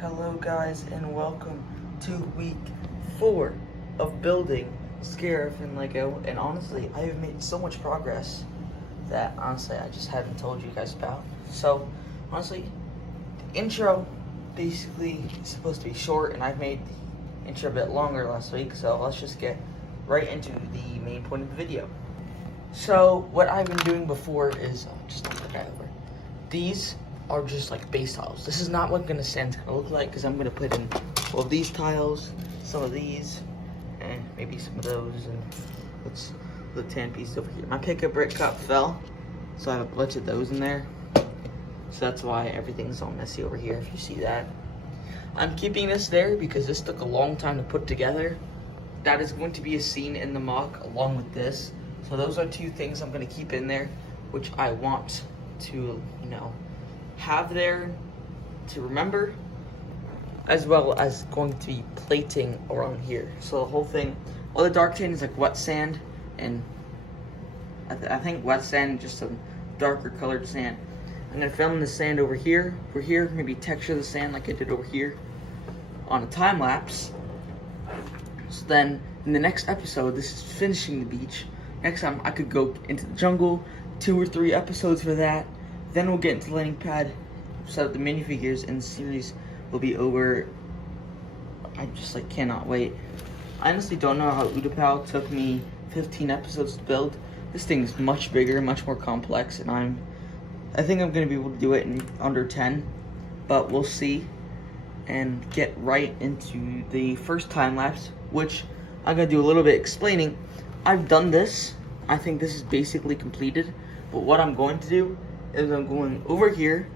Hello guys and welcome to week 4 of building Scarif and Lego, and honestly I have made so much progress that honestly I just haven't told you guys about. So honestly, the intro basically is supposed to be short and I've made the intro a bit longer last week, so let's just get right into the main point of the video. So what I've been doing before is just knock the guy over. These are just like base tiles. This is not what sand's gonna look like, because I'm gonna put in all of these tiles, some of these, and maybe some of those, and let's put 10 pieces over here. My pickup brick cup fell, so I have a bunch of those in there. So that's why everything's all messy over here, if you see that. I'm keeping this there because this took a long time to put together. That is going to be a scene in the mock along with this. So those are two things I'm gonna keep in there, which I want to, have there to remember, as well as going to be plating around here. So the whole thing, all the dark tan is like wet sand, and I think wet sand, just some darker colored sand. I'm gonna fill in the sand over here, maybe texture the sand like I did over here on a time lapse. So then in the next episode, this is finishing the beach. Next time I could go into the jungle, 2 or 3 episodes for that. Then we'll get into the landing pad, set up the minifigures, and the series will be over. I just cannot wait. I honestly don't know how Udapau took me 15 episodes to build. This thing is much bigger, much more complex, and I think I'm gonna be able to do it in under 10, but we'll see. And get right into the first time lapse, which I'm gonna do a little bit explaining. I've done this. I think this is basically completed, but what I'm going to do is I'm going over here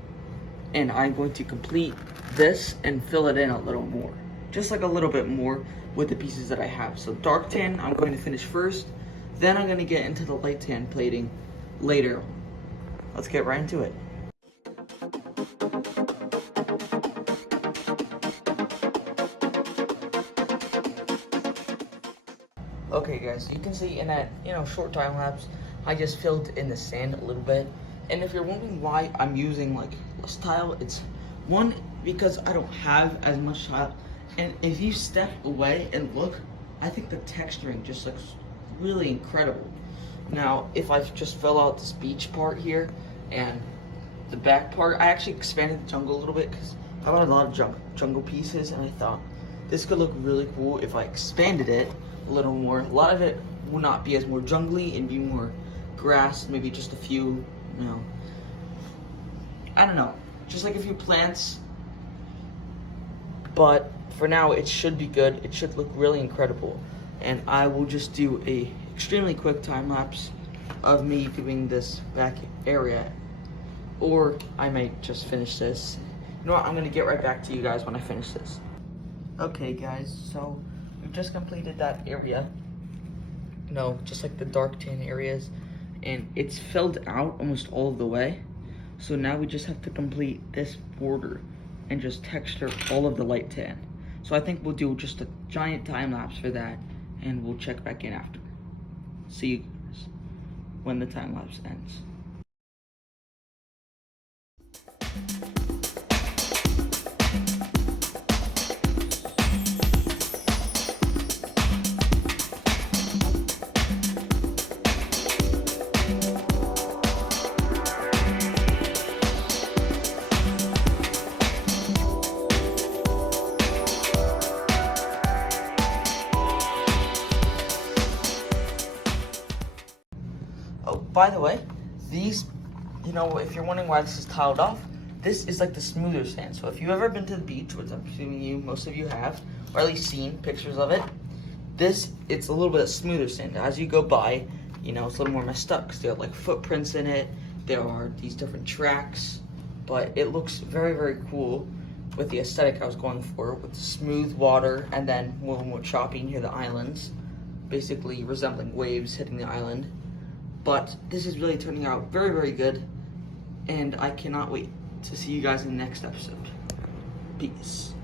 and I'm going to complete this and fill it in a little more, just like a little bit more with the pieces that I have. So dark tan I'm going to finish first, then I'm going to get into the light tan plating later. Let's get right into it. Okay guys, you can see in that short time lapse I just filled in the sand a little bit. And if you're wondering why I'm using less tile, it's one, because I don't have as much tile, and if you step away and look, I think the texturing just looks really incredible. Now if I just fill out this beach part here and the back part, I actually expanded the jungle a little bit because I bought a lot of jungle pieces, and I thought this could look really cool if I expanded it a little more. A lot of it will not be as more jungly and be more grass, maybe just a few, I don't know, just like a few plants. But for now it should be good. It should look really incredible, and I will just do a extremely quick time lapse of me doing this back area, or I might just finish this. You know what, I'm gonna get right back to you guys when I finish this. Okay guys, so we've just completed that area, just like the dark tan areas, and it's filled out almost all of the way. So now we just have to complete this border and just texture all of the light tan. So I think we'll do just a giant time lapse for that, and we'll check back in after. See you guys when the time lapse ends. Oh, by the way, these, if you're wondering why this is tiled off, this is like the smoother sand. So if you've ever been to the beach, which I'm assuming most of you have, or at least seen pictures of it, it's a little bit of smoother sand. As you go by, it's a little more messed up because there are footprints in it. There are these different tracks, but it looks very, very cool with the aesthetic I was going for, with the smooth water and then more choppy near the islands, basically resembling waves hitting the island. But this is really turning out very, very good, and I cannot wait to see you guys in the next episode. Peace.